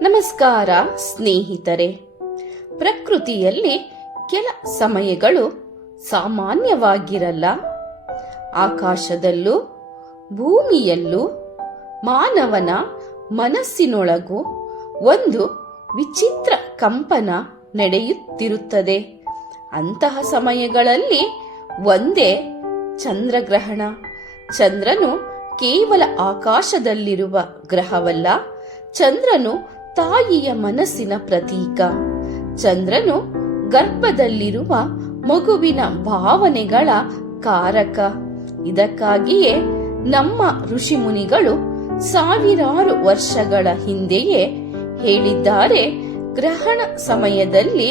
ನಮಸ್ಕಾರ ಸ್ನೇಹಿತರೆ. ಪ್ರಕೃತಿಯಲ್ಲಿ ಕೆಲ ಸಮಯಗಳು ಸಾಮಾನ್ಯವಾಗಿರಲ್ಲ. ಆಕಾಶದಲ್ಲೂ ಭೂಮಿಯಲ್ಲೂ ಮಾನವನ ಮನಸ್ಸಿನೊಳಗೂ ಒಂದು ವಿಚಿತ್ರ ಕಂಪನ ನಡೆಯುತ್ತಿರುತ್ತದೆ. ಅಂತಹ ಸಮಯಗಳಲ್ಲಿ ಒಂದೇ ಚಂದ್ರಗ್ರಹಣ. ಚಂದ್ರನು ಕೇವಲ ಆಕಾಶದಲ್ಲಿರುವ ಗ್ರಹವಲ್ಲ, ಚಂದ್ರನು ತಾಯಿಯ ಮನಸ್ಸಿನ ಪ್ರತೀಕ. ಚಂದ್ರನು ಗರ್ಭದಲ್ಲಿರುವ ಮಗುವಿನ ಭಾವನೆಗಳ ಕಾರಕ. ಇದಕ್ಕಾಗಿಯೇ ನಮ್ಮ ಋಷಿಮುನಿಗಳು ಸಾವಿರಾರು ವರ್ಷಗಳ ಹಿಂದೆಯೇ ಹೇಳಿದ್ದಾರೆ, ಗ್ರಹಣ ಸಮಯದಲ್ಲಿ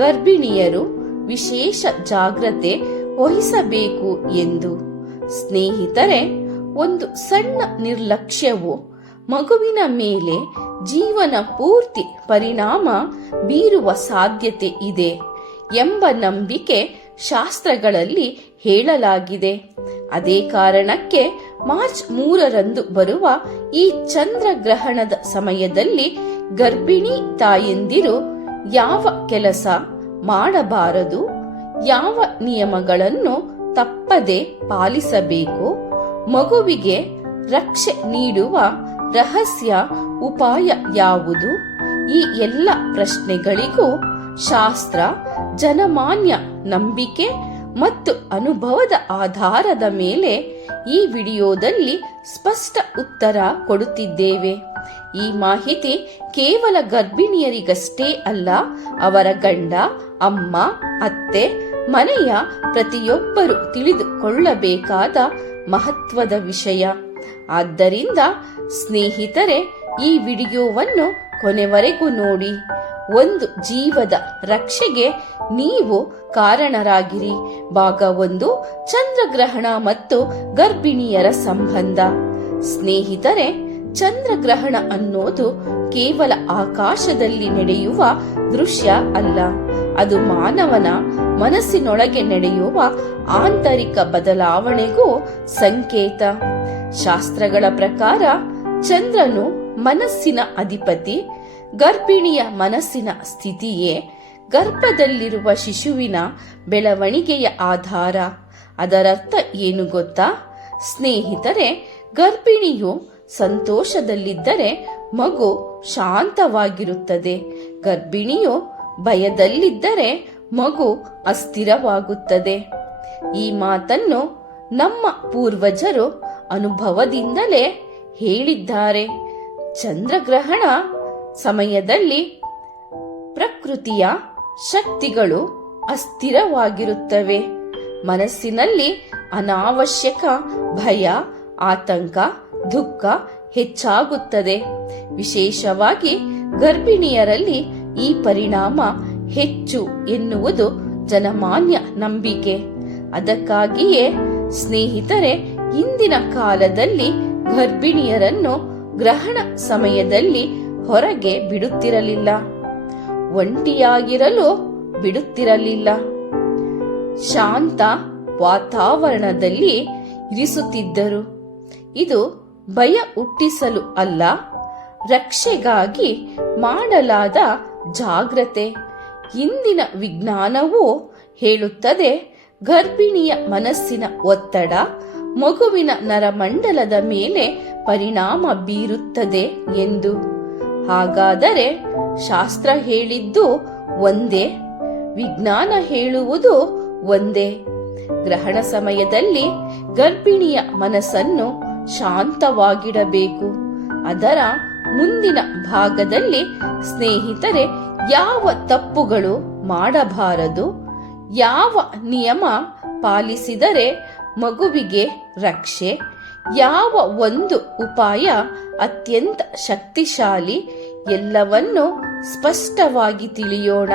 ಗರ್ಭಿಣಿಯರು ವಿಶೇಷ ಜಾಗ್ರತೆ ವಹಿಸಬೇಕು ಎಂದು. ಸ್ನೇಹಿತರೆ, ಒಂದು ಸಣ್ಣ ನಿರ್ಲಕ್ಷ್ಯವು ಮಗುವಿನ ಮೇಲೆ ಜೀವನ ಪೂರ್ತಿ ಪರಿಣಾಮ ಬೀರುವ ಸಾಧ್ಯತೆ ಇದೆ ಎಂಬ ನಂಬಿಕೆ ಶಾಸ್ತ್ರಗಳಲ್ಲಿ ಹೇಳಲಾಗಿದೆ. ಅದೇ ಕಾರಣಕ್ಕೆ ಮಾರ್ಚ್ 3ರಂದು ಬರುವ ಈ ಚಂದ್ರಗ್ರಹಣದ ಸಮಯದಲ್ಲಿ ಗರ್ಭಿಣಿ ತಾಯಂದಿರು ಯಾವ ಕೆಲಸ ಮಾಡಬಾರದು, ಯಾವ ನಿಯಮಗಳನ್ನು ತಪ್ಪದೆ ಪಾಲಿಸಬೇಕು, ಮಗುವಿಗೆ ರಕ್ಷೆ ನೀಡುವ ರಹಸ್ಯ ಉಪಾಯ ಯಾವುದು, ಈ ಎಲ್ಲ ಪ್ರಶ್ನೆಗಳಿಗೂ ಶಾಸ್ತ್ರ, ಜನಮಾನ್ಯ ನಂಬಿಕೆ ಮತ್ತು ಅನುಭವದ ಆಧಾರದ ಮೇಲೆ ಈ ವಿಡಿಯೋದಲ್ಲಿ ಸ್ಪಷ್ಟ ಉತ್ತರ ಕೊಡುತ್ತಿದ್ದೇವೆ. ಈ ಮಾಹಿತಿ ಕೇವಲ ಗರ್ಭಿಣಿಯರಿಗಷ್ಟೇ ಅಲ್ಲ, ಅವರ ಗಂಡ, ಅಮ್ಮ, ಅತ್ತೆ, ಮನೆಯ ಪ್ರತಿಯೊಬ್ಬರು ತಿಳಿದುಕೊಳ್ಳಬೇಕಾದ ಮಹತ್ವದ ವಿಷಯ. ಆದ್ದರಿಂದ ಸ್ನೇಹಿತರೆ, ಈ ವಿಡಿಯೋವನ್ನು ಕೊನೆವರೆಗೂ ನೋಡಿ. ಒಂದು ಜೀವದ ರಕ್ಷೆಗೆ ನೀವು ಕಾರಣರಾಗಿರಿ. ಭಾಗ 1: ಚಂದ್ರಗ್ರಹಣ ಮತ್ತು ಗರ್ಭಿಣಿಯರ ಸಂಬಂಧ. ಸ್ನೇಹಿತರೆ, ಚಂದ್ರಗ್ರಹಣ ಅನ್ನೋದು ಕೇವಲ ಆಕಾಶದಲ್ಲಿ ನಡೆಯುವ ದೃಶ್ಯ ಅಲ್ಲ, ಅದು ಮಾನವನ ಮನಸ್ಸಿನೊಳಗೆ ನಡೆಯುವ ಆಂತರಿಕ ಬದಲಾವಣೆಗೂ ಸಂಕೇತ. ಶಾಸ್ತ್ರಗಳ ಪ್ರಕಾರ ಚಂದ್ರನು ಮನಸ್ಸಿನ ಅಧಿಪತಿ. ಗರ್ಭಿಣಿಯ ಮನಸ್ಸಿನ ಸ್ಥಿತಿಯೇ ಗರ್ಭದಲ್ಲಿರುವ ಶಿಶುವಿನ ಬೆಳವಣಿಗೆಯ ಆಧಾರ. ಅದರರ್ಥ ಏನು ಗೊತ್ತಾ ಸ್ನೇಹಿತರೆ? ಗರ್ಭಿಣಿಯು ಸಂತೋಷದಲ್ಲಿದ್ದರೆ ಮಗು ಶಾಂತವಾಗಿರುತ್ತದೆ. ಗರ್ಭಿಣಿಯು ಭಯದಲ್ಲಿದ್ದರೆ ಮಗು ಅಸ್ಥಿರವಾಗುತ್ತದೆ. ಈ ಮಾತನ್ನು ನಮ್ಮ ಪೂರ್ವಜರು ಅನುಭವದಿಂದಲೇ ಹೇಳಿದ್ದಾರೆ. ಚಂದ್ರಗ್ರಹಣ ಸಮಯದಲ್ಲಿ ಪ್ರಕೃತಿಯ ಶಕ್ತಿಗಳು ಅಸ್ಥಿರವಾಗಿರುತ್ತವೆ. ಮನಸ್ಸಿನಲ್ಲಿ ಅನಾವಶ್ಯಕ ಭಯ, ಆತಂಕ, ದುಃಖ ಹೆಚ್ಚಾಗುತ್ತದೆ. ವಿಶೇಷವಾಗಿ ಗರ್ಭಿಣಿಯರಲ್ಲಿ ಈ ಪರಿಣಾಮ ಹೆಚ್ಚು ಎನ್ನುವುದು ಜನಮಾನ್ಯ ನಂಬಿಕೆ. ಅದಕ್ಕಾಗಿಯೇ ಸ್ನೇಹಿತರೆ, ಇಂದಿನ ಕಾಲದಲ್ಲಿ ಗರ್ಭಿಣಿಯರನ್ನು ಗ್ರಹಣ ಸಮಯದಲ್ಲಿ ಹೊರಗೆ ಬಿಡುತ್ತಿರಲಿಲ್ಲ, ಒಂಟಿಯಾಗಿರಲು ಬಿಡುತ್ತಿರಲಿಲ್ಲ. ಶಾಂತ ವಾತಾವರಣದಲ್ಲಿ ಇರಿಸುತ್ತಿದ್ದರು. ಇದು ಭಯ ಹುಟ್ಟಿಸಲು ಅಲ್ಲ, ರಕ್ಷೆಗಾಗಿ ಮಾಡಲಾದ ಜಾಗ್ರತೆ. ಇಂದಿನ ವಿಜ್ಞಾನವೂ ಹೇಳುತ್ತದೆ, ಗರ್ಭಿಣಿಯ ಮನಸ್ಸಿನ ಒತ್ತಡ ಮಗುವಿನ ನರಮಂಡಲದ ಮೇಲೆ ಪರಿಣಾಮ ಬೀರುತ್ತದೆ ಎಂದು. ಹಾಗಾದರೆ ಶಾಸ್ತ್ರ ಹೇಳಿದ್ದು ಒಂದೇ, ವಿಜ್ಞಾನ ಹೇಳುವುದು ಒಂದೇ. ಗ್ರಹಣ ಸಮಯದಲ್ಲಿ ಗರ್ಭಿಣಿಯ ಮನಸ್ಸನ್ನು ಶಾಂತವಾಗಿಡಬೇಕು. ಅದರ ಮುಂದಿನ ಭಾಗದಲ್ಲಿ ಸ್ನೇಹಿತರೆ, ಯಾವ ತಪ್ಪುಗಳು ಮಾಡಬಾರದು, ಯಾವ ನಿಯಮ ಪಾಲಿಸಿದರೆ ಮಗುವಿಗೆ ರಕ್ಷೆ, ಯಾವ ಒಂದು ಉಪಾಯ ಅತ್ಯಂತ ಶಕ್ತಿಶಾಲಿ, ಎಲ್ಲವನ್ನೂ ಸ್ಪಷ್ಟವಾಗಿ ತಿಳಿಯೋಣ.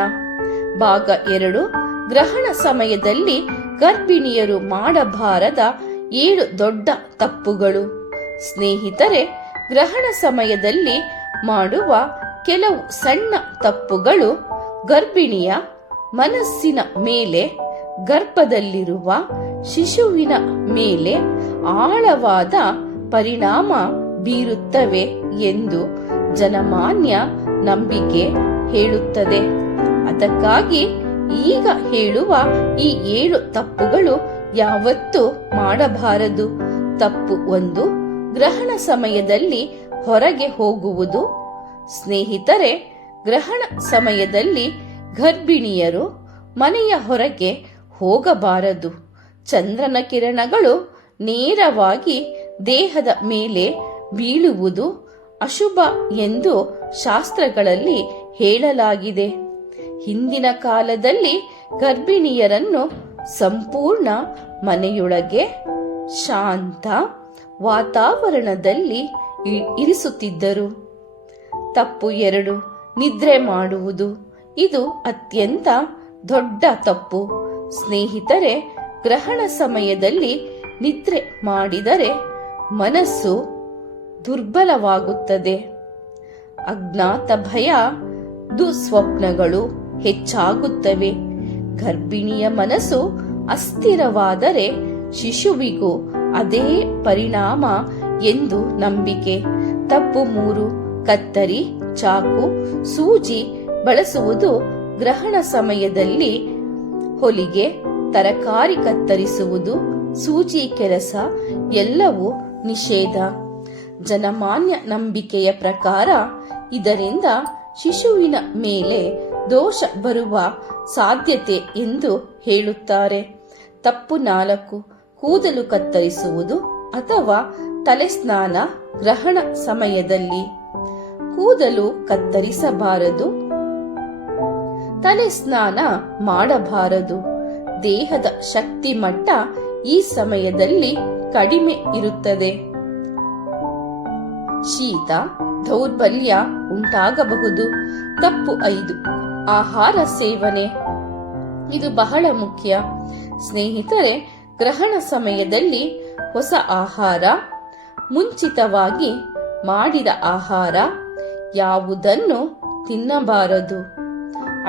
ಭಾಗ 2: ಗ್ರಹಣ ಸಮಯದಲ್ಲಿ ಗರ್ಭಿಣಿಯರು ಮಾಡಬಾರದ 7 ದೊಡ್ಡ ತಪ್ಪುಗಳು. ಸ್ನೇಹಿತರೆ, ಗ್ರಹಣ ಸಮಯದಲ್ಲಿ ಮಾಡುವ ಕೆಲವು ಸಣ್ಣ ತಪ್ಪುಗಳು ಗರ್ಭಿಣಿಯ ಮನಸ್ಸಿನ ಮೇಲೆ, ಗರ್ಭದಲ್ಲಿರುವ ಶಿಶುವಿನ ಮೇಲೆ ಆಳವಾದ ಪರಿಣಾಮ ಬೀರುತ್ತವೆ ಎಂದು ಜನಮಾನ್ಯ ನಂಬಿಕೆ ಹೇಳುತ್ತದೆ. ಅದಕ್ಕಾಗಿ ಈಗ ಹೇಳುವ ಈ 7 ತಪ್ಪುಗಳು ಯಾವತ್ತೂ ಮಾಡಬಾರದು. ತಪ್ಪು 1, ಗ್ರಹಣ ಸಮಯದಲ್ಲಿ ಹೊರಗೆ ಹೋಗುವುದು. ಸ್ನೇಹಿತರೆ, ಗ್ರಹಣ ಸಮಯದಲ್ಲಿ ಗರ್ಭಿಣಿಯರು ಮನೆಯ ಹೊರಗೆ ಹೋಗಬಾರದು. ಚಂದ್ರನ ಕಿರಣಗಳು ನೇರವಾಗಿ ದೇಹದ ಮೇಲೆ ಬೀಳುವುದು ಅಶುಭ ಎಂದು ಶಾಸ್ತ್ರಗಳಲ್ಲಿ ಹೇಳಲಾಗಿದೆ. ಹಿಂದಿನ ಕಾಲದಲ್ಲಿ ಗರ್ಭಿಣಿಯರನ್ನು ಸಂಪೂರ್ಣ ಮನೆಯೊಳಗೆ ಶಾಂತ ವಾತಾವರಣದಲ್ಲಿ ಇರಿಸುತ್ತಿದ್ದರು. ತಪ್ಪು 2, ನಿದ್ರೆ ಮಾಡುವುದು. ಇದು ಅತ್ಯಂತ ದೊಡ್ಡ ತಪ್ಪು. ಸ್ನೇಹಿತರೆ, ಗ್ರಹಣ ಸಮಯದಲ್ಲಿ ನಿದ್ರೆ ಮಾಡಿದರೆ ಮನಸ್ಸು ದುರ್ಬಲವಾಗುತ್ತದೆ. ಅಜ್ಞಾತ ಭಯ, ದುಸ್ವಪ್ನಗಳು ಹೆಚ್ಚಾಗುತ್ತವೆ. ಗರ್ಭಿಣಿಯ ಮನಸ್ಸು ಅಸ್ಥಿರವಾದರೆ ಶಿಶುವಿಗೂ ಅದೇ ಪರಿಣಾಮ ಎಂದು ನಂಬಿಕೆ. ತಪ್ಪು 3, ಕತ್ತರಿ, ಚಾಕು, ಸೂಜಿ ಬಳಸುವುದು. ಗ್ರಹಣ ಸಮಯದಲ್ಲಿ ಹೊಲಿಗೆ, ತರಕಾರಿ ಕತ್ತರಿಸುವುದು, ಸೂಜಿ ಕೆಲಸ ಎಲ್ಲವೂ ನಿಷೇಧ. ಜನಮಾನ್ಯ ನಂಬಿಕೆಯ ಪ್ರಕಾರ ಇದರಿಂದ ಶಿಶುವಿನ ಮೇಲೆ ದೋಷ ಬರುವ ಸಾಧ್ಯತೆ ಎಂದು ಹೇಳುತ್ತಾರೆ. ತಪ್ಪು 4, ಕೂದಲು ಕತ್ತರಿಸುವುದು ಅಥವಾ ತಲೆ ಸ್ನಾನ. ಗ್ರಹಣ ಸಮಯದಲ್ಲಿ ಕೂದಲು ಕತ್ತರಿಸಬಾರದು, ತಲೆ ಸ್ನಾನ ಮಾಡಬಾರದು. ದೇಹದ ಶಕ್ತಿ ಮಟ್ಟ ಈ ಸಮಯದಲ್ಲಿ ಕಡಿಮೆ ಇರುತ್ತದೆ. ಶೀತ, ದೌರ್ಬಲ್ಯ ಉಂಟಾಗಬಹುದು. ತಪ್ಪು 5, ಆಹಾರ ಸೇವನೆ. ಇದು ಬಹಳ ಮುಖ್ಯ. ಸ್ನೇಹಿತರೆ, ಗ್ರಹಣ ಸಮಯದಲ್ಲಿ ಹೊಸ ಆಹಾರ, ಮುಂಚಿತವಾಗಿ ಮಾಡಿದ ಆಹಾರ ಯಾವುದನ್ನು ತಿನ್ನಬಾರದು.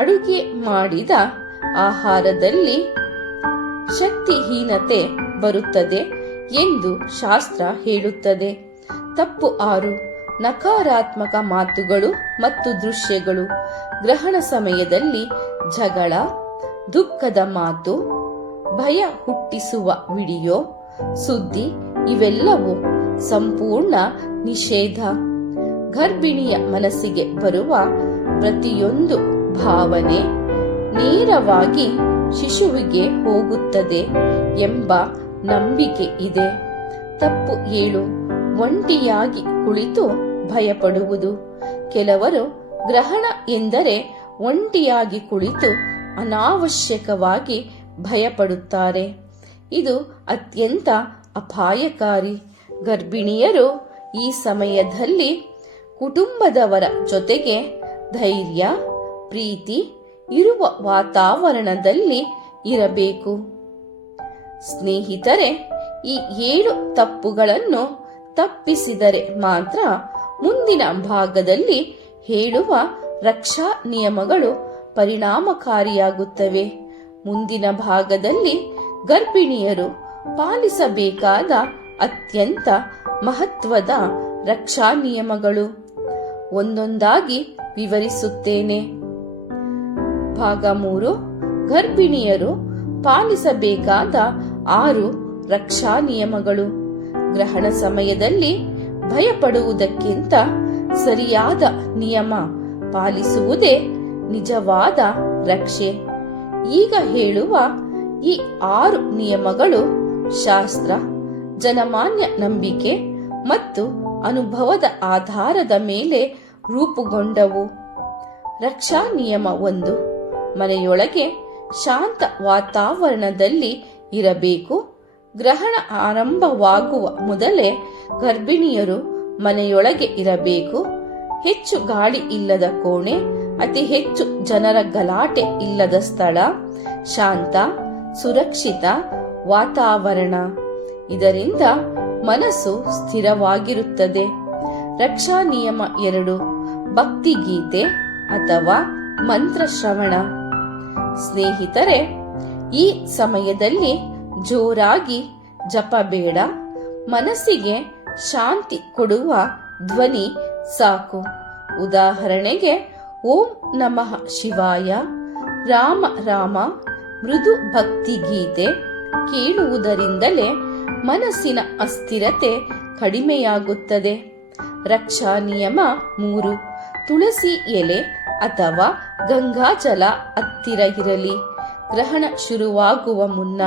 ಅಡುಗೆ ಮಾಡಿದ ಆಹಾರದಲ್ಲಿ ಶಕ್ತಿಹೀನತೆ ಬರುತ್ತದೆ ಎಂದು ಶಾಸ್ತ್ರ ಹೇಳುತ್ತದೆ. ತಪ್ಪು 6, ನಕಾರಾತ್ಮಕ ಮಾತುಗಳು ಮತ್ತು ದೃಶ್ಯಗಳು. ಗ್ರಹಣ ಸಮಯದಲ್ಲಿ ಜಗಳ, ದುಃಖದ ಮಾತು, ಭಯ ಹುಟ್ಟಿಸುವ ವಿಡಿಯೋ, ಸುದ್ದಿ ಇವೆಲ್ಲವೂ ಸಂಪೂರ್ಣ ನಿಷೇಧ. ಗರ್ಭಿಣಿಯ ಮನಸ್ಸಿಗೆ ಬರುವ ಪ್ರತಿಯೊಂದು ಭಾವನೆ ನೇರವಾಗಿ ಶಿಶುವಿಗೆ ಹೋಗುತ್ತದೆ ಎಂಬ ನಂಬಿಕೆ ಇದೆ. ತಪ್ಪು 7, ಒಂಟಿಯಾಗಿ ಕುಳಿತು ಭಯಪಡುವುದು. ಕೆಲವರು ಗ್ರಹಣ ಎಂದರೆ ಒಂಟಿಯಾಗಿ ಕುಳಿತು ಅನಾವಶ್ಯಕವಾಗಿ ಭಯಪಡುತ್ತಾರೆ. ಇದು ಅತ್ಯಂತ ಅಪಾಯಕಾರಿ. ಗರ್ಭಿಣಿಯರು ಈ ಸಮಯದಲ್ಲಿ ಕುಟುಂಬದವರ ಜೊತೆಗೆ ಧೈರ್ಯ, ಪ್ರೀತಿ ಇರುವ ವಾತಾವರಣದಲ್ಲಿ ಇರಬೇಕು. ಸ್ನೇಹಿತರೆ, ಈ 7 ತಪ್ಪುಗಳನ್ನು ತಪ್ಪಿಸಿದರೆ ಮಾತ್ರ ಮುಂದಿನ ಭಾಗದಲ್ಲಿ ಹೇಳುವ ರಕ್ಷಾ ನಿಯಮಗಳು ಪರಿಣಾಮಕಾರಿಯಾಗುತ್ತವೆ. ಮುಂದಿನ ಭಾಗದಲ್ಲಿ ಗರ್ಭಿಣಿಯರು ಪಾಲಿಸಬೇಕಾದ ಅತ್ಯಂತ ಮಹತ್ವದ ರಕ್ಷಾ ನಿಯಮಗಳು ಒಂದೊಂದಾಗಿ ವಿವರಿಸುತ್ತೇನೆ. ಭಾಗ 3, ಗರ್ಭಿಣಿಯರು ಪಾಲಿಸಬೇಕಾದ 6 ರಕ್ಷಾ ನಿಯಮಗಳು. ಗ್ರಹಣ ಸಮಯದಲ್ಲಿ ಭಯಪಡುವುದಕ್ಕಿಂತ ಸರಿಯಾದ ನಿಯಮ ಪಾಲಿಸುವುದೇ ನಿಜವಾದ ರಕ್ಷೆ. ಈಗ ಹೇಳುವ ಈ 6 ನಿಯಮಗಳು ಶಾಸ್ತ್ರ, ಜನಮಾನ್ಯ ನಂಬಿಕೆ ಮತ್ತು ಅನುಭವದ ಆಧಾರದ ಮೇಲೆ ರೂಪುಗೊಂಡವು. ರಕ್ಷಾ ನಿಯಮ 1, ಮನೆಯೊಳಗೆ ಶಾಂತ ವಾತಾವರಣದಲ್ಲಿ ಇರಬೇಕು. ಗ್ರಹಣ ಆರಂಭವಾಗುವ ಮೊದಲೇ ಗರ್ಭಿಣಿಯರು ಮನೆಯೊಳಗೆ ಇರಬೇಕು. ಹೆಚ್ಚು ಗಾಳಿ ಇಲ್ಲದ ಕೋಣೆ, ಅತಿ ಹೆಚ್ಚು ಜನರ ಗಲಾಟೆ ಇಲ್ಲದ ಸ್ಥಳ, ಶಾಂತ ಸುರಕ್ಷಿತ ವಾತಾವರಣ. ಇದರಿಂದ ಮನಸ್ಸು ಸ್ಥಿರವಾಗಿರುತ್ತದೆ. ರಕ್ಷಾ ನಿಯಮ 2, ಭಕ್ತಿಗೀತೆ ಅಥವಾ ಮಂತ್ರ ಶ್ರವಣ. ಸ್ನೇಹಿತರೆ, ಈ ಸಮಯದಲ್ಲಿ ಜೋರಾಗಿ ಜಪ ಬೇಡ. ಮನಸ್ಸಿಗೆ ಶಾಂತಿ ಕೊಡುವ ಧ್ವನಿ ಸಾಕು. ಉದಾಹರಣೆಗೆ ಓಂ ನಮಃ ಶಿವಾಯ, ರಾಮ ರಾಮ ಮೃದು ಭಕ್ತಿ ಗೀತೆ ಕೇಳುವುದರಿಂದಲೇ ಮನಸ್ಸಿನ ಅಸ್ಥಿರತೆ ಕಡಿಮೆಯಾಗುತ್ತದೆ. ರಕ್ಷಾ ನಿಯಮ 3. ತುಳಸಿ ಎಲೆ ಅಥವಾ ಗಂಗಾಜಲ ಹತ್ತಿರ ಇರಲಿ. ಗ್ರಹಣ ಶುರುವಾಗುವ ಮುನ್ನ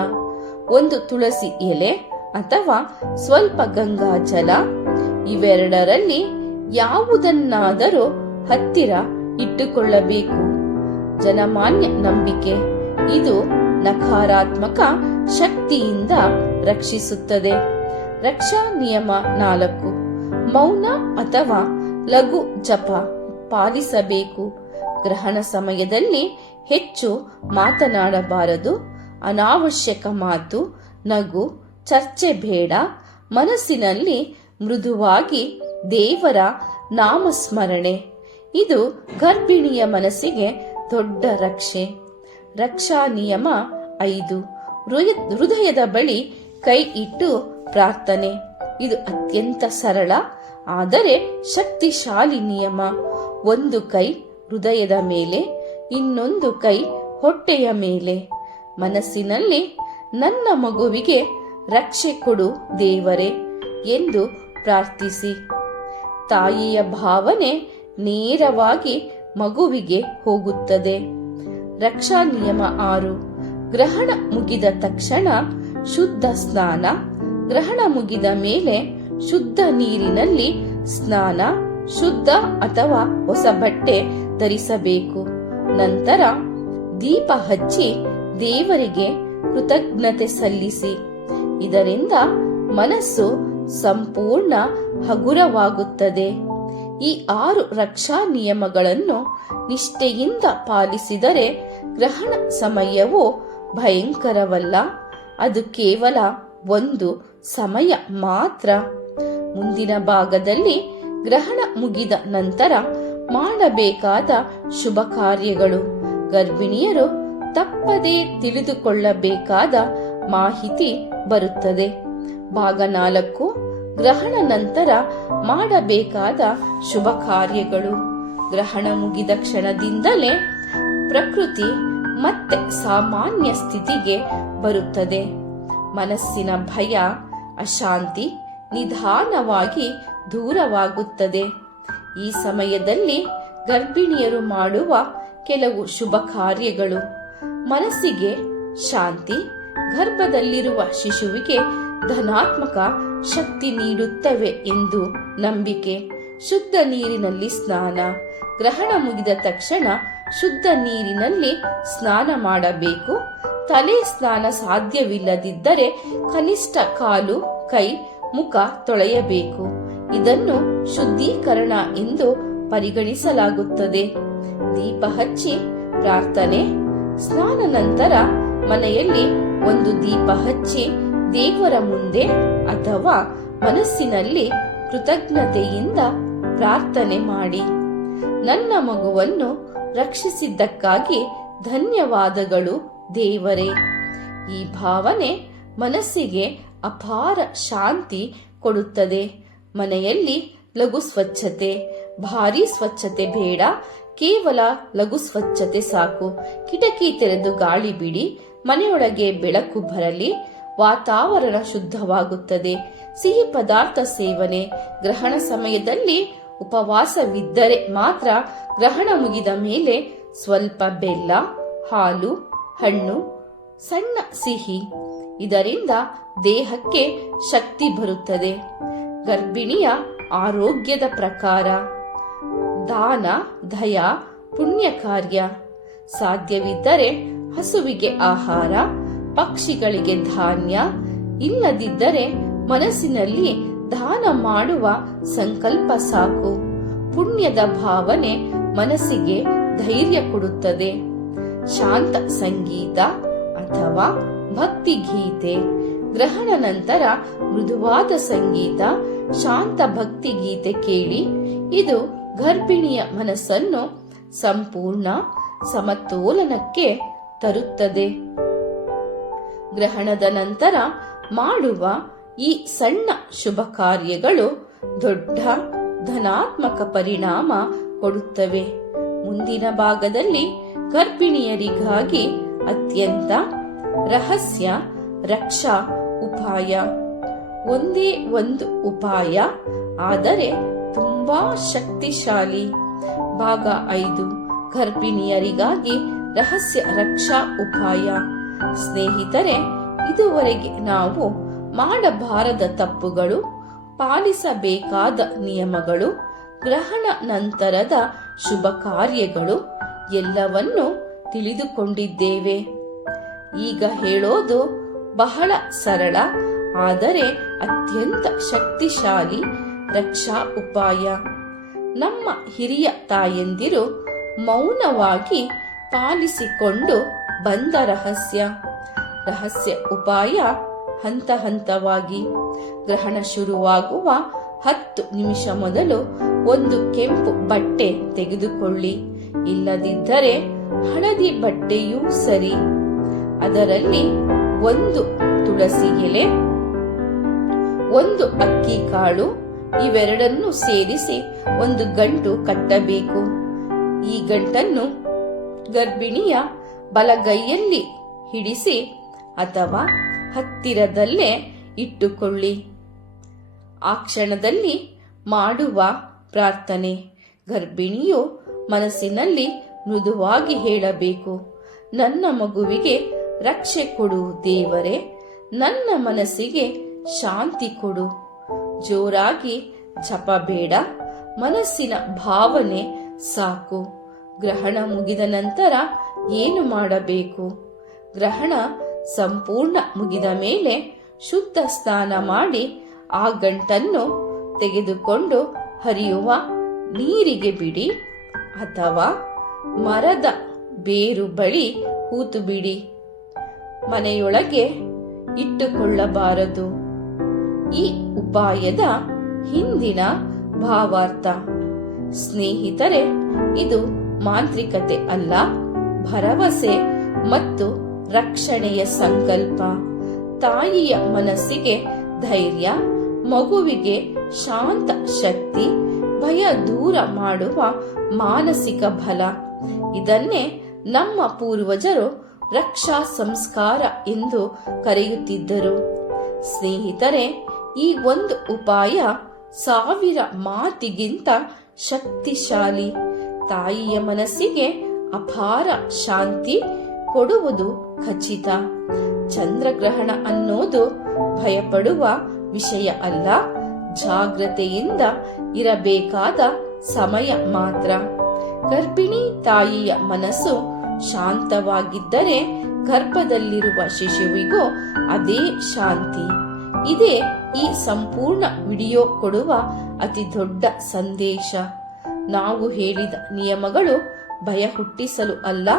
1 ತುಳಸಿ ಎಲೆ ಅಥವಾ ಸ್ವಲ್ಪ ಗಂಗಾಜಲ, ಇವೆರಡರಲ್ಲಿ ಯಾವುದನ್ನಾದರೂ ಹತ್ತಿರ ಇಟ್ಟುಕೊಳ್ಳಬೇಕು. ಜನಮಾನ್ಯ ನಂಬಿಕೆ, ಇದು ನಕಾರಾತ್ಮಕ ಶಕ್ತಿಯಿಂದ ರಕ್ಷಿಸುತ್ತದೆ. ರಕ್ಷಾ ನಿಯಮ 4. ಮೌನ ಅಥವಾ ಲಘು ಜಪ ಪಾಲಿಸಬೇಕು. ಗ್ರಹಣ ಸಮಯದಲ್ಲಿ ಹೆಚ್ಚು ಮಾತನಾಡಬಾರದು. ಅನಾವಶ್ಯಕ ಮಾತು, ನಗು, ಚರ್ಚೆ ಬೇಡ. ಮನಸ್ಸಿನಲ್ಲಿ ಮೃದುವಾಗಿ ದೇವರ ನಾಮಸ್ಮರಣೆ, ಇದು ಗರ್ಭಿಣಿಯ ಮನಸ್ಸಿಗೆ ದೊಡ್ಡ ರಕ್ಷೆ. ರಕ್ಷಾ ನಿಯಮ 5. ಹೃದಯದ ಬಳಿ ಕೈ ಇಟ್ಟು ಪ್ರಾರ್ಥನೆ, ಇದು ಅತ್ಯಂತ ಸರಳ ಆದರೆ ಶಕ್ತಿಶಾಲಿ ನಿಯಮ. 1 ಕೈ ಹೃದಯದ ಮೇಲೆ, ಇನ್ನೊಂದು ಕೈ ಹೊಟ್ಟೆಯ ಮೇಲೆ. ಮನಸ್ಸಿನಲ್ಲಿ ನನ್ನ ಮಗುವಿಗೆ ರಕ್ಷೆ ಕೊಡು ದೇವರೇ ಎಂದು ಪ್ರಾರ್ಥಿಸಿ. ತಾಯಿಯ ಭಾವನೆ ನೇರವಾಗಿ ಮಗುವಿಗೆ ಹೋಗುತ್ತದೆ. ರಕ್ಷಾ ನಿಯಮ 6. ಗ್ರಹಣ ಮುಗಿದ ತಕ್ಷಣ ಶುದ್ಧ ಸ್ನಾನ. ಗ್ರಹಣ ಮುಗಿದ ಮೇಲೆ ಶುದ್ಧ ನೀರಿನಲ್ಲಿ ಸ್ನಾನ, ಶುದ್ಧ ಅಥವಾ ಹೊಸ ಬಟ್ಟೆ ಧರಿಸಬೇಕು. ನಂತರ ದೀಪ ಹಚ್ಚಿ ದೇವರಿಗೆ ಕೃತಜ್ಞತೆ ಸಲ್ಲಿಸಿ. ಇದರಿಂದ ಮನಸ್ಸು ಸಂಪೂರ್ಣ ಹಗುರವಾಗುತ್ತದೆ. ಈ 6 ರಕ್ಷಾ ನಿಯಮಗಳನ್ನು ನಿಷ್ಠೆಯಿಂದ ಪಾಲಿಸಿದರೆ ಗ್ರಹಣ ಸಮಯವು ಭಯಂಕರವಲ್ಲ, ಅದು ಕೇವಲ ಒಂದು ಸಮಯ ಮಾತ್ರ. ಮುಂದಿನ ಭಾಗದಲ್ಲಿ ಗ್ರಹಣ ಮುಗಿದ ನಂತರ ಮಾಡಬೇಕಾದ ಶುಭ ಕಾರ್ಯಗಳು, ಗರ್ಭಿಣಿಯರು ತಪ್ಪದೇ ತಿಳಿದುಕೊಳ್ಳಬೇಕಾದ ಮಾಹಿತಿ ಬರುತ್ತದೆ. ಭಾಗ 4 ಗ್ರಹಣ ನಂತರ ಮಾಡಬೇಕಾದ ಶುಭ ಕಾರ್ಯಗಳು. ಗ್ರಹಣ ಮುಗಿದ ಕ್ಷಣದಿಂದಲೇ ಪ್ರಕೃತಿ ಮತ್ತೆ ಸಾಮಾನ್ಯ ಸ್ಥಿತಿಗೆ ಬರುತ್ತದೆ. ಮನಸ್ಸಿನ ಭಯ, ಅಶಾಂತಿ ನಿಧಾನವಾಗಿ ದೂರವಾಗುತ್ತದೆ. ಈ ಸಮಯದಲ್ಲಿ ಗರ್ಭಿಣಿಯರು ಮಾಡುವ ಕೆಲವು ಶುಭ ಕಾರ್ಯಗಳು ಮನಸ್ಸಿಗೆ ಶಾಂತಿ, ಗರ್ಭದಲ್ಲಿರುವ ಶಿಶುವಿಗೆ ಧನಾತ್ಮಕ ಶಕ್ತಿ ನೀಡುತ್ತವೆ ಎಂದು ನಂಬಿಕೆ. ಶುದ್ಧ ನೀರಿನಲ್ಲಿ ಸ್ನಾನ. ಗ್ರಹಣ ಮುಗಿದ ತಕ್ಷಣ ಶುದ್ಧ ನೀರಿನಲ್ಲಿ ಸ್ನಾನ ಮಾಡಬೇಕು. ತಲೆ ಸ್ನಾನ ಸಾಧ್ಯವಿಲ್ಲದಿದ್ದರೆ ಕನಿಷ್ಠ ಕಾಲು, ಕೈ, ಮುಖ ತೊಳೆಯಬೇಕು. ಇದನ್ನು ಶುದ್ಧೀಕರಣ ಎಂದು ಪರಿಗಣಿಸಲಾಗುತ್ತದೆ. ದೀಪ ಹಚ್ಚಿ ಪ್ರಾರ್ಥನೆ. ಸ್ನಾನ ನಂತರ ಮನೆಯಲ್ಲಿ ಒಂದು ದೀಪ ಹಚ್ಚಿ ದೇವರ ಮುಂದೆ ಅಥವಾ ಮನಸ್ಸಿನಲ್ಲಿ ಕೃತಜ್ಞತೆಯಿಂದ ಪ್ರಾರ್ಥನೆ ಮಾಡಿ. ನನ್ನ ಮಗುವನ್ನು ರಕ್ಷಿಸಿದ್ದಕ್ಕಾಗಿ ಧನ್ಯವಾದಗಳು ದೇವರೇ. ಈ ಭಾವನೆ ಮನಸ್ಸಿಗೆ ಅಪಾರ ಶಾಂತಿ ಕೊಡುತ್ತದೆ. ಮನೆಯಲ್ಲಿ ಲಘು ಸ್ವಚ್ಛತೆ, ಭಾರೀ ಸ್ವಚ್ಛತೆ ಬೇಡ, ಕೇವಲ ಲಘು ಸ್ವಚ್ಛತೆ ಸಾಕು. ಕಿಟಕಿ ತೆರೆದು ಗಾಳಿ ಬಿಡಿ, ಮನೆಯೊಳಗೆ ಬೆಳಕು ಬರಲಿ, ವಾತಾವರಣ ಶುದ್ಧವಾಗುತ್ತದೆ. ಸಿಹಿ ಪದಾರ್ಥ ಸೇವನೆ. ಗ್ರಹಣ ಸಮಯದಲ್ಲಿ ಉಪವಾಸವಿದ್ದರೆ ಮಾತ್ರ ಗ್ರಹಣ ಮುಗಿದ ಮೇಲೆ ಸ್ವಲ್ಪ ಬೆಲ್ಲ, ಹಾಲು, ಹಣ್ಣು, ಸಣ್ಣ ಸಿಹಿ, ಇದರಿಂದ ದೇಹಕ್ಕೆ ಶಕ್ತಿ ಬರುತ್ತದೆ. ಗರ್ಭಿಣಿಯ ಆರೋಗ್ಯದ ಪ್ರಕಾರ ದಾನ, ದಯ, ಪುಣ್ಯ ಕಾರ್ಯ. ಸಾಧ್ಯವಿದ್ದರೆ ಹಸುವಿಗೆ ಆಹಾರ, ಪಕ್ಷಿಗಳಿಗೆ ಧಾನ್ಯ, ಇಲ್ಲದಿದ್ದರೆ ಮನಸ್ಸಿನಲ್ಲಿ ದಾನ ಮಾಡುವ ಸಂಕಲ್ಪ ಸಾಕು. ಪುಣ್ಯದ ಭಾವನೆ ಮನಸ್ಸಿಗೆ ಧೈರ್ಯ ಕೊಡುತ್ತದೆ. ಶಾಂತ ಸಂಗೀತ ಅಥವಾ ಭಕ್ತಿ ಗೀತೆ. ಗ್ರಹಣ ನಂತರ ಮೃದುವಾದ ಸಂಗೀತ, ಶಾಂತ ಭಕ್ತಿ ಗೀತೆ ಕೇಳಿ. ಇದು ಗರ್ಭಿಣಿಯ ಮನಸ್ಸನ್ನು ಸಂಪೂರ್ಣ ಸಮತೋಲನಕ್ಕೆ ತರುತ್ತದೆ. ಗ್ರಹಣದ ನಂತರ ಮಾಡುವ ಈ ಸಣ್ಣ ಶುಭ ಕಾರ್ಯಗಳು ದೊಡ್ಡ ಧನಾತ್ಮಕ ಪರಿಣಾಮ ಕೊಡುತ್ತವೆ. ಮುಂದಿನ ಭಾಗದಲ್ಲಿ ಗರ್ಭಿಣಿಯರಿಗಾಗಿ ಅತ್ಯಂತ ರಹಸ್ಯ ರಕ್ಷಾ ಉಪಾಯ. ಒಂದೇ ಒಂದು ಉಪಾಯ, ಆದರೆ ತುಂಬಾ ಶಕ್ತಿಶಾಲಿ. ಭಾಗ 5, ಗರ್ಭಿಣಿಯರಿಗಾಗಿ ರಹಸ್ಯ ರಕ್ಷಾ ಉಪಾಯ. ಸ್ನೇಹಿತರೆ, ಇದುವರೆಗೆ ನಾವು ಮಾಡಬಾರದ ತಪ್ಪುಗಳು, ಪಾಲಿಸಬೇಕಾದ ನಿಯಮಗಳು, ಗ್ರಹಣ ನಂತರದ ಶುಭ ಕಾರ್ಯಗಳು ಎಲ್ಲವನ್ನೂ ತಿಳಿದುಕೊಂಡಿದ್ದೇವೆ. ಈಗ ಹೇಳೋದು ಬಹಳ ಸರಳ, ಆದರೆ ಅತ್ಯಂತ ಶಕ್ತಿಶಾಲಿ ರಕ್ಷಾ ಉಪಾಯ. ನಮ್ಮ ಹಿರಿಯ ತಾಯಂದಿರು ಮೌನವಾಗಿ ಪಾಲಿಸಿಕೊಂಡು ಬಂದ ರಹಸ್ಯ ಉಪಾಯ. ಹಂತ ಹಂತವಾಗಿ ಗ್ರಹಣ ಶುರುವಾಗುವ 10 ನಿಮಿಷ ಮೊದಲು ಒಂದು ಕೆಂಪು ಬಟ್ಟೆ ತೆಗೆದುಕೊಳ್ಳಿ, ಇಲ್ಲದಿದ್ದರೆ ಹಳದಿ ಬಟ್ಟೆಯೂ ಸರಿ. ಅದರಲ್ಲಿ ಒಂದು ತುಳಸಿ ಎಲೆ, ಒಂದು ಅಕ್ಕಿ ಕಾಳು, ಇವೆರಡನ್ನು ಸೇರಿಸಿ ಒಂದು ಗಂಟು ಕಟ್ಟಬೇಕು. ಈ ಗಂಟನ್ನು ಗರ್ಭಿಣಿಯ ಬಲಗೈಯಲ್ಲಿ ಹಿಡಿಸಿ ಅಥವಾ ಹತ್ತಿರದಲ್ಲೇ ಇಟ್ಟುಕೊಳ್ಳಿ. ಆ ಕ್ಷಣದಲ್ಲಿ ಮಾಡುವ ಪ್ರಾರ್ಥನೆ. ಗರ್ಭಿಣಿಯು ಮನಸ್ಸಿನಲ್ಲಿ ಮೃದುವಾಗಿ ಹೇಳಬೇಕು, ನನ್ನ ಮಗುವಿಗೆ ರಕ್ಷೆ ಕೊಡು ದೇವರೇ, ನನ್ನ ಮನಸ್ಸಿಗೆ ಶಾಂತಿ ಕೊಡು. ಜೋರಾಗಿ ಜಪ ಬೇಡ, ಮನಸ್ಸಿನ ಭಾವನೆ ಸಾಕು. ಗ್ರಹಣ ಮುಗಿದ ನಂತರ ಏನು ಮಾಡಬೇಕು? ಗ್ರಹಣ ಸಂಪೂರ್ಣ ಮುಗಿದ ಮೇಲೆ ಶುದ್ಧ ಸ್ನಾನ ಮಾಡಿ ಆ ಗಂಟನ್ನು ತೆಗೆದುಕೊಂಡು ಹರಿಯುವ ನೀರಿಗೆ ಬಿಡಿ, ಅಥವಾ ಮರದ ಬೇರು ಬಳಿ ಹೂತು ಬಿಡಿ. ಮನೆಯೊಳಗೆ ಇಟ್ಟುಕೊಳ್ಳಬಾರದು. ಈ ಉಪಾಯದ ಹಿಂದಿನ ಭಾವಾರ್ಥ. ಸ್ನೇಹಿತರೆ, ಇದು ಮಾಂತ್ರಿಕತೆ ಅಲ್ಲ, ಭರವಸೆ ಮತ್ತು ರಕ್ಷಣೆಯ ಸಂಕಲ್ಪ. ತಾಯಿಯ ಮನಸ್ಸಿಗೆ ಧೈರ್ಯ, ಮಗುವಿಗೆ ಶಾಂತ ಶಕ್ತಿ, ಭಯ ದೂರ ಮಾಡುವ ಮಾನಸಿಕ ಬಲ. ಇದನ್ನೇ ನಮ್ಮ ಪೂರ್ವಜರು ರಕ್ಷಾ ಸಂಸ್ಕಾರ ಎಂದು ಕರೆಯುತ್ತಿದ್ದರು. ಸ್ನೇಹಿತರೆ, ಈ ಒಂದು ಉಪಾಯ 1000 ಮಾತಿಗಿಂತ ಶಕ್ತಿಶಾಲಿ. ತಾಯಿಯ ಮನಸ್ಸಿಗೆ ಅಪಾರ ಶಾಂತಿ ಕೊಡುವುದು ಖಚಿತ. ಚಂದ್ರಗ್ರಹಣ ಅನ್ನೋದು ಭಯಪಡುವ ವಿಷಯ ಅಲ್ಲ, ಜಾಗ್ರತೆಯಿಂದ ಇರಬೇಕಾದ ಸಮಯ ಮಾತ್ರ. ಗರ್ಭಿಣಿ ತಾಯಿಯ ಮನಸ್ಸು ಶಾಂತವಾಗಿದ್ದರೆ ಗರ್ಭದಲ್ಲಿರುವ ಶಿಶುವಿಗೂ ಅದೇ ಶಾಂತಿ. ಇದೇ ಈ ಸಂಪೂರ್ಣ ವಿಡಿಯೋ ಕೊಡುವ ಅತಿ ದೊಡ್ಡ ಸಂದೇಶ. ನಾವು ಹೇಳಿದ ನಿಯಮಗಳು ಭಯ ಹುಟ್ಟಿಸಲು ಅಲ್ಲ,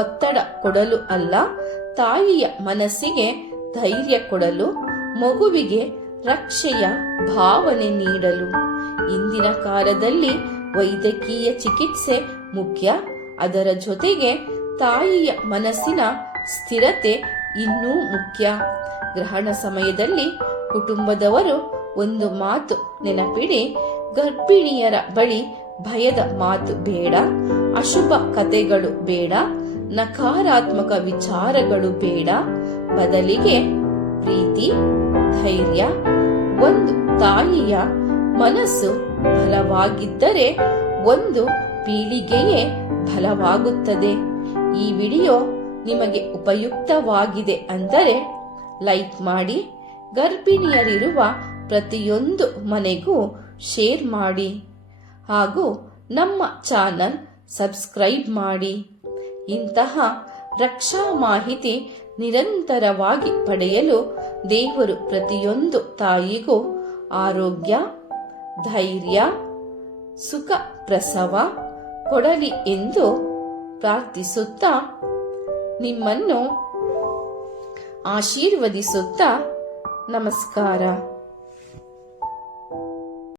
ಒತ್ತಡ ಕೊಡಲು ಅಲ್ಲ, ತಾಯಿಯ ಮನಸ್ಸಿಗೆ ಧೈರ್ಯ ಕೊಡಲು, ಮಗುವಿಗೆ ರಕ್ಷೆಯ ಭಾವನೆ ನೀಡಲು. ಇಂದಿನ ಕಾಲದಲ್ಲಿ ವೈದ್ಯಕೀಯ ಚಿಕಿತ್ಸೆ ಮುಖ್ಯ, ಅದರ ಜೊತೆಗೆ ತಾಯಿಯ ಮನಸ್ಸಿನ ಸ್ಥಿರತೆ ಇನ್ನೂ ಮುಖ್ಯ. ಗ್ರಹಣ ಸಮಯದಲ್ಲಿ ಕುಟುಂಬದವರು ಒಂದು ಮಾತು ನೆನಪಿಡಿ, ಗರ್ಭಿಣಿಯರ ಬಳಿ ಭಯದ ಮಾತು ಬೇಡ, ಅಶುಭ ಕಥೆಗಳು ಬೇಡ, ನಕಾರಾತ್ಮಕ ವಿಚಾರಗಳು ಬೇಡ. ಬದಲಿಗೆ ಪ್ರೀತಿ, ಧೈರ್ಯ. ಒಂದು ತಾಯಿಯ ಮನಸ್ಸು ಬಲವಾಗಿದ್ದರೆ ಒಂದು ಪೀಳಿಗೆಯೇ ಬಲವಾಗುತ್ತದೆ. ಈ ವಿಡಿಯೋ ನಿಮಗೆ ಉಪಯುಕ್ತವಾಗಿದೆ ಅಂದರೆ ಲೈಕ್ ಮಾಡಿ, ಗರ್ಭಿಣಿಯರಿರುವ ಪ್ರತಿಯೊಂದು ಮನೆಗೂ ಶೇರ್ ಮಾಡಿ, ಹಾಗೂ ನಮ್ಮ ಚಾನಲ್ ಸಬ್ಸ್ಕ್ರೈಬ್ ಮಾಡಿ. ಇಂತಹ ರಕ್ಷಾ ಮಾಹಿತಿ ನಿರಂತರವಾಗಿ ಪಡೆಯಲು ದೇವರು ಪ್ರತಿಯೊಂದು ತಾಯಿಗೂ ಆರೋಗ್ಯ, ಧೈರ್ಯ, ಸುಖ ಪ್ರಸವ ಕೊಡಲಿ ಎಂದು ಪ್ರಾರ್ಥಿಸುತ್ತಾ ನಿಮ್ಮನ್ನು ಆಶೀರ್ವದಿಸುತ್ತಾ ನಮಸ್ಕಾರ.